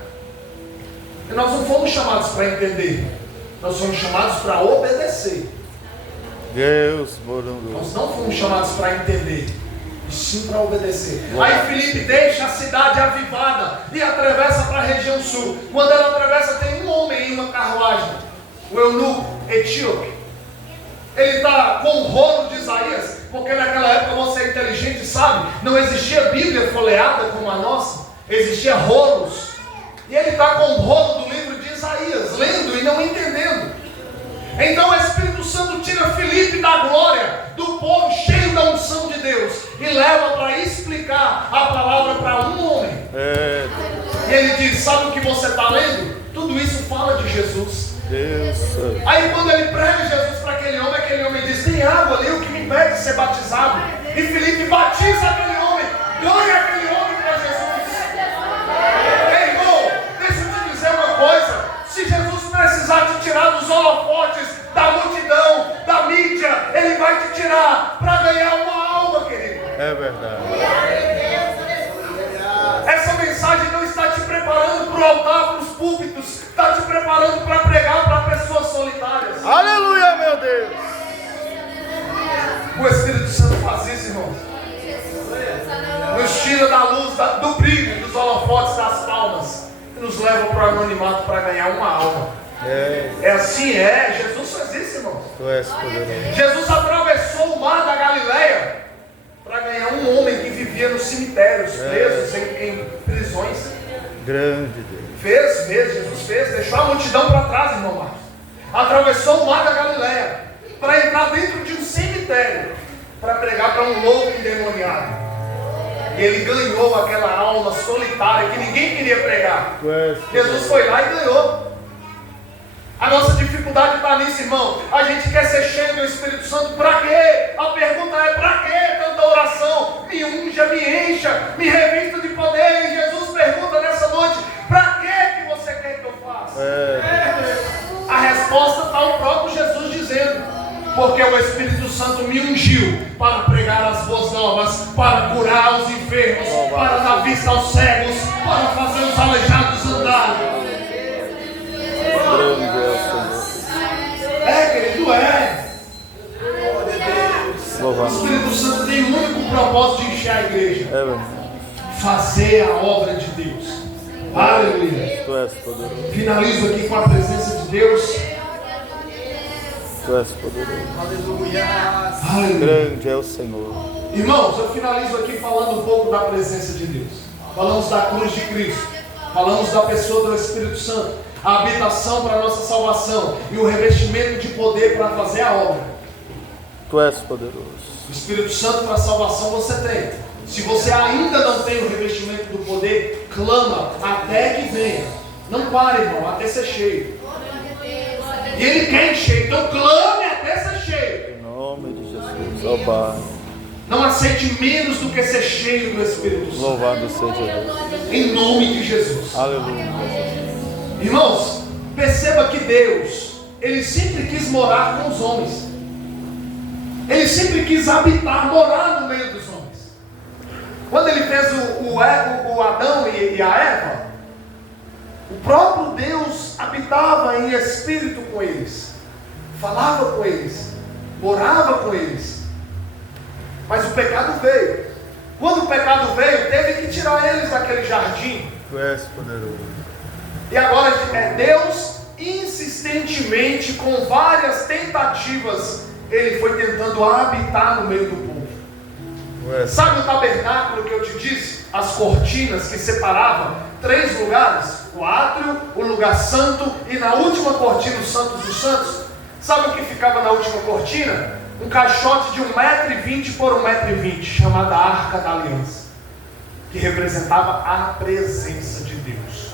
E nós não fomos chamados para entender, nós fomos chamados para obedecer. Deus, morando. Nós não fomos chamados para entender, e sim para obedecer. Aí Filipe deixa a cidade avivada e atravessa para a região sul. Quando ela atravessa, tem um homem em uma carruagem, o eunuco etíope. Ele está com o rolo de Isaías, porque naquela época, você é inteligente, sabe? Não existia Bíblia folheada como a nossa, existia rolos. E ele está com o rolo do livro de Isaías, lendo e não entendendo. Então o Espírito Santo tira Filipe da glória do povo cheio da unção de Deus e leva para explicar a palavra para um homem. E ele diz: sabe o que você está lendo? Tudo isso fala de Jesus. Deus. Aí quando ele prega Jesus para aquele homem diz: tem água ali, o que me impede de ser batizado? E Filipe batiza aquele homem, ganha aquele homem para Jesus. Ei, irmão, deixa eu te dizer uma coisa: se Jesus precisar te tirar dos holofotes, da multidão, da mídia, ele vai te tirar para ganhar uma alma, querido. É verdade. Essa mensagem não está te preparando para o altar, para os púlpitos, está te preparando para pregar para pessoas solitárias. Aleluia, meu Deus. O Espírito Santo faz isso, irmãos. Nos tira da luz, do brilho, dos holofotes, das palmas, e nos leva para o anonimato para ganhar uma alma. É assim, Jesus faz isso, irmãos. Tu és poderoso. Jesus atravessou o mar da Galileia para ganhar um homem que vivia nos cemitérios, presos em prisões. Grande Deus. Jesus fez, deixou a multidão para trás, irmão Marcos. Atravessou o mar da Galileia para entrar dentro de um cemitério, para pregar para um louco endemoniado. E ele ganhou aquela alma solitária que ninguém queria pregar. Jesus foi lá e ganhou. A nossa dificuldade está nisso, irmão. A gente quer ser cheio do Espírito Santo. Para quê? A pergunta é: para quê tanta oração? Me unja, me encha, me revista de poder. E Jesus pergunta nessa noite: para que você quer que eu faça? A resposta está o próprio Jesus dizendo: porque o Espírito Santo me ungiu para pregar as boas novas, para curar os enfermos, para dar vista aos cegos, para fazer os aleijados andar. Grande é o Senhor. É, querido, é. O Louvado. Espírito Santo tem um único propósito de encher a igreja: É verdade. fazer a obra de Deus. Aleluia. Tu és poderoso. Finalizo aqui com a presença de Deus. Tu és poderoso. Aleluia. Grande é o Senhor. Irmãos, eu finalizo aqui falando um pouco da presença de Deus. Falamos da cruz de Cristo. Falamos da pessoa do Espírito Santo. A habitação para a nossa salvação. E o revestimento de poder para fazer a obra. Tu és poderoso. O Espírito Santo para a salvação você tem. Se você ainda não tem o revestimento do poder, clama até que venha. Não pare, irmão, até ser cheio. E Ele quer encher, então clame até ser cheio. Em nome de Jesus. Ó Pai. Não aceite menos do que ser cheio do Espírito Santo. Louvado seja Deus. Em nome de Jesus. Aleluia. Irmãos, perceba que Deus, Ele sempre quis morar com os homens. Ele sempre quis habitar, morar no meio dos homens. Quando Ele fez o Adão e a Eva, o próprio Deus habitava em espírito com eles, falava com eles, morava com eles. Mas o pecado veio. Quando o pecado veio, teve que tirar eles daquele jardim. Tu és poderoso. E agora Deus, insistentemente, com várias tentativas, Ele foi tentando habitar no meio do povo. Tu és. Sabe o tabernáculo que eu te disse? As cortinas que separavam 3 lugares: o átrio, o lugar santo e na última cortina os santos dos santos. Sabe o que ficava na última cortina? Um caixote de 1,20 m por 1,20 m, chamada Arca da Aliança, que representava a presença de Deus.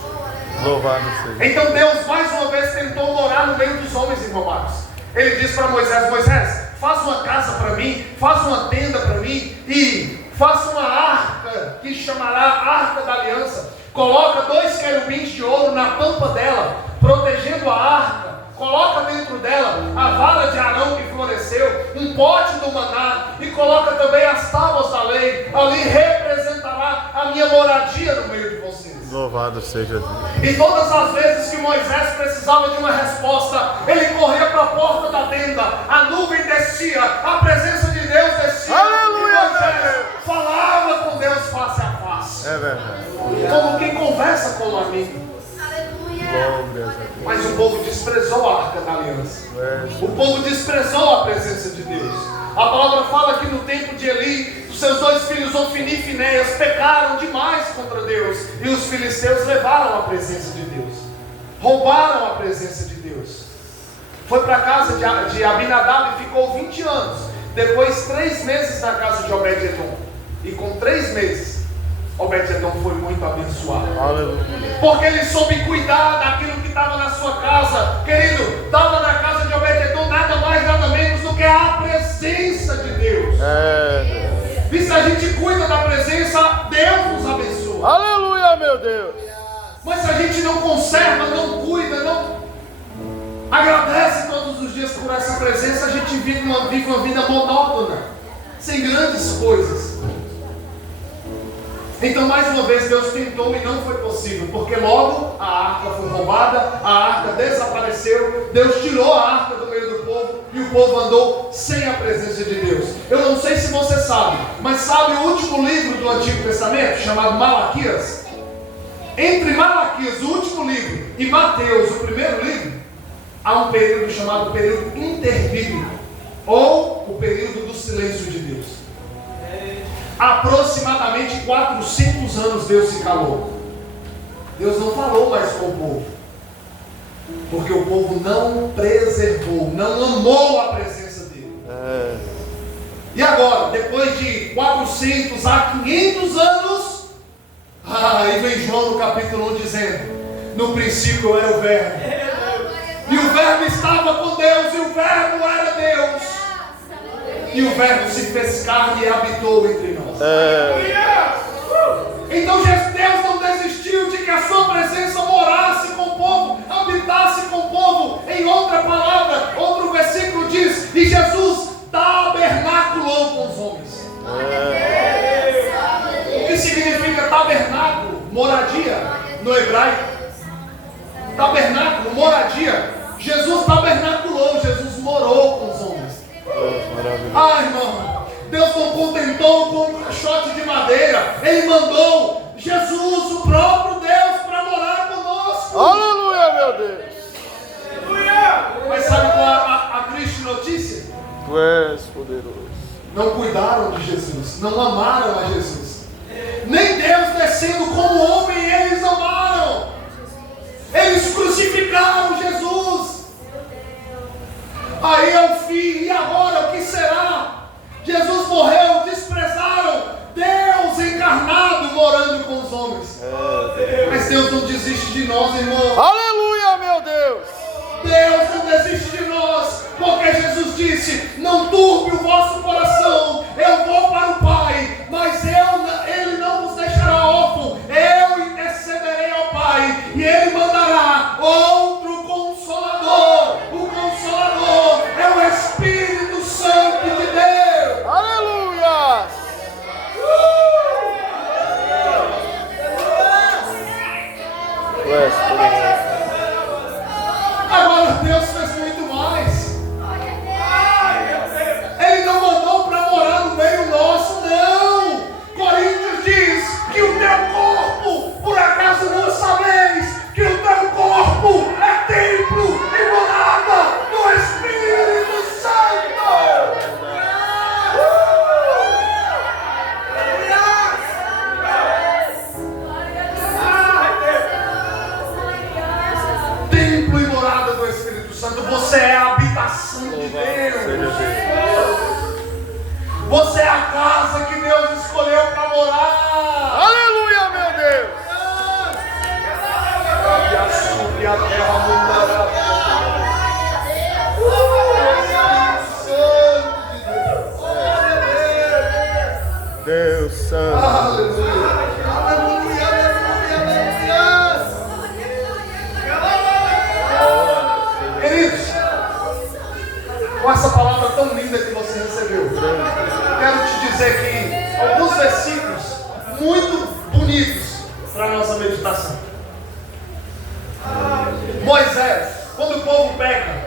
Louvado seja. Então Deus mais uma vez tentou morar no meio dos homens, irmão Marcos. Ele disse para Moisés: Moisés, faz uma casa para mim, faz uma tenda para mim e faça uma arca que chamará Arca da Aliança. Coloca 2 querubins de ouro na tampa dela, protegendo a arca. Coloca dentro dela a vara de Arão que floresceu, um pote do maná, e coloca também as tábuas da lei. Ali representará a minha moradia no meio de vocês. Louvado seja Deus. E todas as vezes que Moisés precisava de uma resposta, ele corria para a porta da tenda, a nuvem descia, a presença de Deus descia. Aleluia, E Moisés falava com Deus face a face, É verdade. como quem conversa com um amigo. Glórias a Deus. Mas o povo desprezou a Arca da Aliança. Tu és. O povo desprezou a presença de Deus. A palavra fala que no tempo de Eli, os seus 2 filhos, Ofni e Finéias, pecaram demais contra Deus. E os filisteus levaram a presença de Deus. Roubaram a presença de Deus. Foi para a casa de Abinadab e ficou 20 anos. Depois 3 meses na casa de Obed-Edom. E com 3 meses, Obed-Edom foi muito abençoado. Aleluia. Porque ele soube cuidar daquilo que estava na sua casa. Querido, estava na casa de Obed-Edom nada mais, nada menos do que a presença de Deus. É. E se a gente cuida da presença, Deus nos abençoa. Aleluia, meu Deus. Mas se a gente não conserva, não cuida, não agradece todos os dias por essa presença, a gente vive uma vida monótona, sem grandes coisas. Então mais uma vez Deus tentou e não foi possível, porque logo a arca foi roubada, a arca desapareceu, Deus tirou a arca do meio do povo e o povo andou sem a presença de Deus. Eu não sei se você sabe, mas sabe o último livro do Antigo Testamento, chamado Malaquias? Entre Malaquias, o último livro, e Mateus, o primeiro livro, há um período chamado período interbíblico, ou o período do silêncio de Deus. Aproximadamente 400 anos Deus se calou. Deus não falou mais com o povo, porque o povo não preservou, não amou a presença dele. E agora, depois de 400 a 500 anos, aí vem João no capítulo 1 dizendo: no princípio era o verbo, e o verbo estava com Deus, e o verbo era Deus, e o verbo se fez carne e habitou entre nós. Então Deus não desistiu de que a sua presença morasse com o povo, habitasse com o povo. Em outra palavra, outro versículo diz: e Jesus tabernaculou com os homens. O que significa tabernáculo? Moradia no hebraico. Tabernáculo, moradia. Ah, irmão, Deus não contentou com um caixote de madeira. Ele mandou Jesus, o próprio Deus, para morar conosco. Aleluia, meu Deus. Mas sabe qual é a triste notícia? Tu és poderoso. Não cuidaram de Jesus, não amaram a Jesus. Nem Deus descendo como homem, eles amaram. Eles crucificaram Jesus. Aí é o fim, e agora o que será? Jesus morreu, desprezaram Deus encarnado morando com os homens. Mas Deus não desiste de nós, irmão. Aleluia, meu Deus. Deus não desiste de nós, porque Jesus disse: não turbe o vosso coração, eu vou para o Pai, mas Ele não nos deixará órfão, eu intercederei ao Pai, e Ele mandará outro Consolador. O Consolador é o Espírito Santo de Deus. Aleluia. Tu és poderoso. Agora Deus fez muito mais. Ele não mandou para morar no meio nosso, não. Coríntios diz que o teu corpo, por acaso não sabeis que o teu corpo é templo e morada do Espírito Santo. Templo e morada do Espírito Santo. Você é a habitação de Deus. Você é a casa que Deus escolheu para morar. Aleluia, meu Deus. E a sua e a terra mudará. Deus Santo. Aleluia. Aleluia, aleluia, aleluia. Queridos, com essa palavra tão linda que você recebeu, quero te dizer aqui alguns versículos muito bonitos para a nossa meditação. Moisés, quando o povo peca,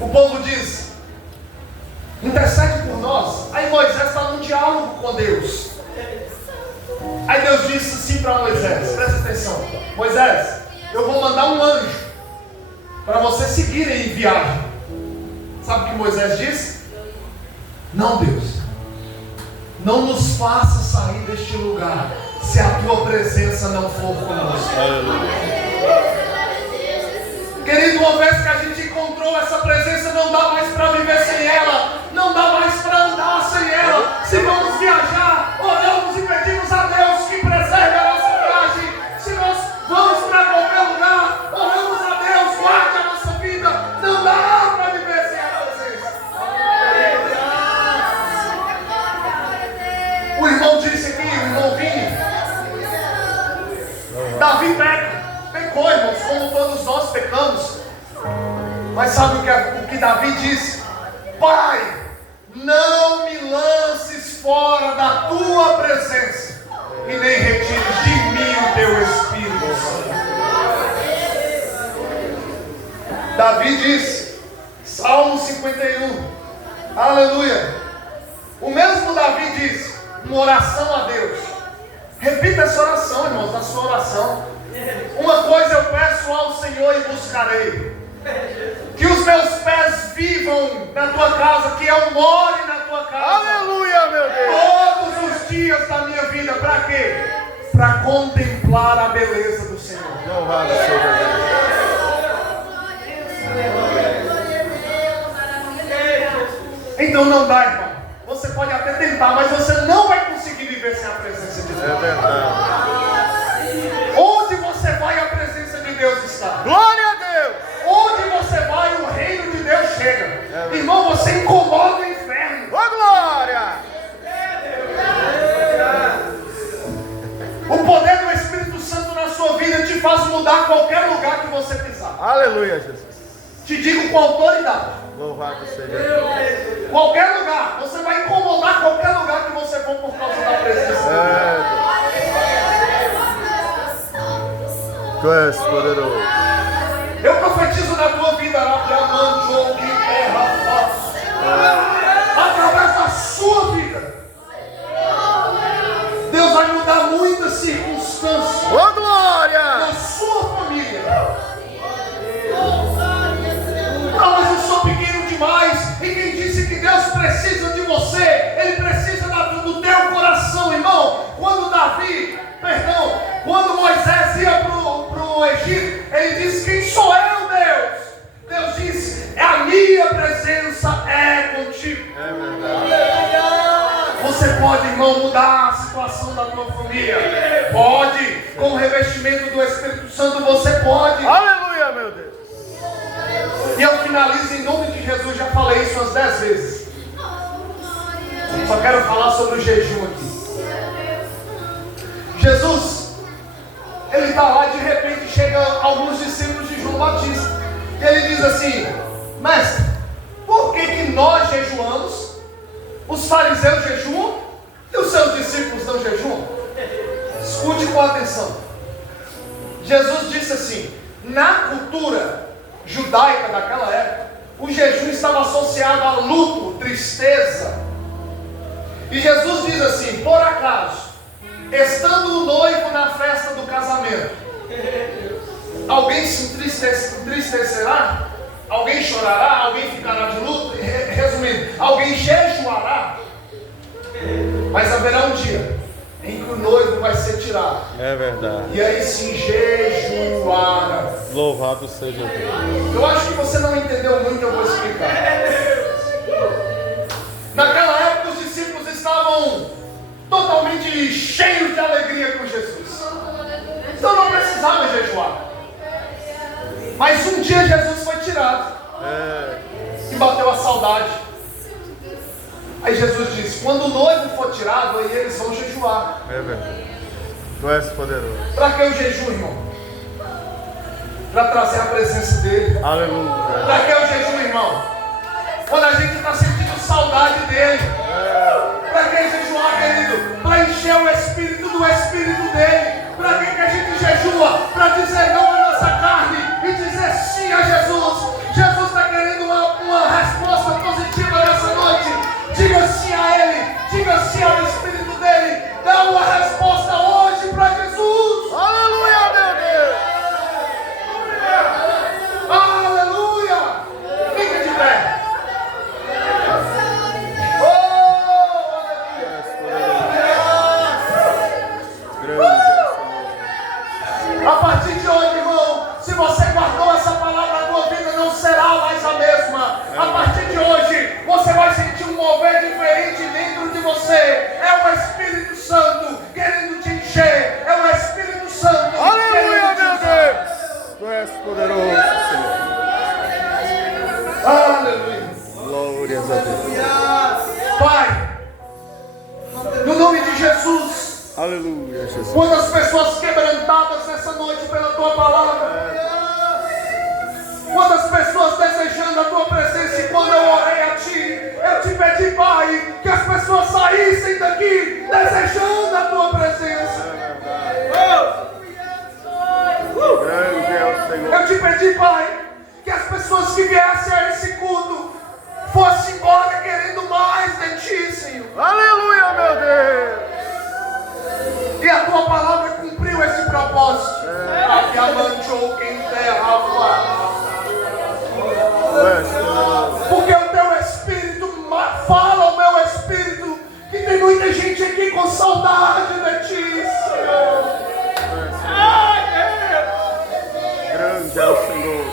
o povo diz: intercede por nós. Aí Moisés está num diálogo com Deus. Aí Deus disse assim para Moisés: presta atenção, Moisés, eu vou mandar um anjo para você seguir em viagem. Sabe o que Moisés disse? Não, Deus, não nos faça sair deste lugar se a tua presença não for conosco. Querido, uma vez que a gente encontrou essa presença, não dá mais para viver sem ela, não dá mais para andar sem ela. Se vamos viajar, oramos e pedimos a Deus que preserve a nossa viagem. Se nós vamos para qualquer lugar, oramos a Deus, guarde a nossa vida. Não dá para viver sem a presença. O irmão disse aqui, o irmão Vini, Davi pecou, irmãos, como todos nós pecamos. Mas sabe o que Davi disse? Pai, não me lances fora da tua presença e nem retires de mim o teu Espírito Santo. Davi disse, Salmo 51, aleluia. O mesmo Davi disse, uma oração a Deus. Repita essa oração, irmãos, na sua oração. Uma coisa eu peço ao Senhor e buscarei: que os meus pés vivam na tua casa, que eu more na tua casa. Aleluia, meu Deus. Todos os dias da minha vida. Para quê? Para contemplar a beleza do Senhor. Louvado seja Deus. Então não dá, irmão. Você pode até tentar, mas você não vai conseguir viver sem a presença de Deus. É verdade. Onde você vai, a presença de Deus está. Glória a Deus. Onde você vai, o reino de Deus chega. Irmão, você incomoda o inferno. Ô glória. O poder do Espírito Santo na sua vida te faz mudar qualquer lugar que você pisar. Aleluia, Jesus. Te digo com autoridade. Louvado seja Deus. Qualquer lugar. Você vai incomodar qualquer lugar que você for por causa da presença. Tu és poderoso. Eu profetizo na tua vida, Rafael, que terra fácil. precisa de você, ele precisa do teu coração, irmão. Quando Moisés ia pro Egito, ele disse: quem sou eu, Deus? Deus disse: a minha presença é contigo. É verdade. Você pode, irmão, mudar a situação da tua família. Pode. Com o revestimento do Espírito Santo você pode. Aleluia, meu Deus. E eu finalizo em nome de Jesus. Já falei isso umas 10 vezes. Só quero falar sobre o jejum aqui. Jesus, ele está lá, de repente chega alguns discípulos de João Batista. E ele diz assim: mestre, por que nós jejuamos, os fariseus jejuam e os seus discípulos não jejuam? Escute com atenção. Jesus disse assim: na cultura judaica daquela época, o jejum estava associado a luto, tristeza. E Jesus diz assim: por acaso, estando o noivo na festa do casamento, alguém se entristecerá? Alguém chorará? Alguém ficará de luto? Resumindo, alguém jejuará? Mas haverá um dia em que o noivo vai ser tirado. É verdade. E aí sim jejuará. Louvado seja Deus. Eu acho que você não entendeu muito, eu vou explicar. Naquela época os discípulos estavam totalmente cheios de alegria com Jesus. Então não precisava jejuar. Mas um dia Jesus foi tirado. E bateu a saudade. Aí Jesus disse: quando o noivo for tirado, aí eles vão jejuar. É verdade. Tu és poderoso. Para que o jejum, irmão? Para trazer a presença dele. Aleluia. Para que o jejum, irmão? Quando a gente está sentindo saudade dele. Para que jejuar, querido? Para encher o Espírito do Espírito dele. Para que a gente jejua? Para dizer não à nossa carne e dizer sim a Jesus. Jesus está querendo uma resposta positiva nessa noite. Diga sim a ele. Diga sim ao Espírito dele. Dá uma resposta hoje para Jesus. Aleluia, meu Deus. Aleluia. Fica de pé. A partir de hoje, irmão, se você guardou essa palavra, a tua vida não será mais a mesma. A partir de hoje, você vai sentir um mover diferente dentro de você. É o Espírito Santo querendo te encher. É o Espírito Santo. Aleluia, meu Deus. Tu és poderoso, Senhor. Aleluia. Glórias a Deus. Pai, no nome de Jesus. Aleluia, Jesus. Quantas pessoas quebrantadas nessa noite pela tua palavra. Quantas pessoas desejando a tua presença. E quando eu orei a ti, eu te pedi, Pai, que as pessoas saíssem daqui desejando a tua presença. Grande é o Senhor. Eu te pedi, Pai, que as pessoas que viessem a esse culto fossem embora querendo mais de ti, Senhor. Aleluia, meu Deus. E a tua palavra cumpriu esse propósito. Porque o teu Espírito fala ao meu Espírito que tem muita gente aqui com saudade de ti, Senhor. Grande é o Senhor.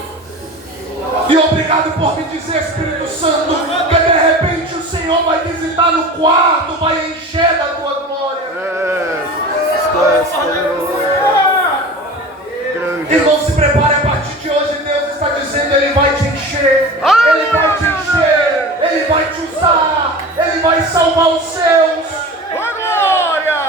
E obrigado por me dizer, Espírito Santo, que de repente o Senhor vai visitar no quarto, vai encher da tua glória. Tu és poderoso. Grande é o Irmão, se prepare, a partir de hoje Deus está dizendo: Ele vai te encher, Ele vai te encher, Ele vai te usar, Ele vai salvar os seus. glória.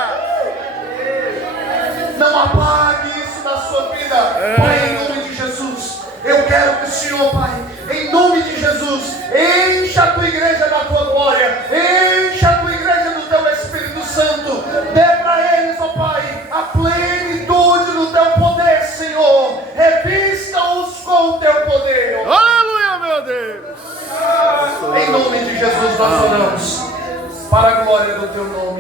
Não apague isso da sua vida. Pai, em nome de Jesus, eu quero que o Senhor, Pai, em nome de Jesus, encha a tua igreja da tua glória, encha a tua igreja do teu Espírito Santo. Dê para eles, ó Pai, a plenitude do teu poder, Senhor. Revista-os com o teu poder. Aleluia, meu Deus. Em nome de Jesus nós oramos, para a glória do teu nome.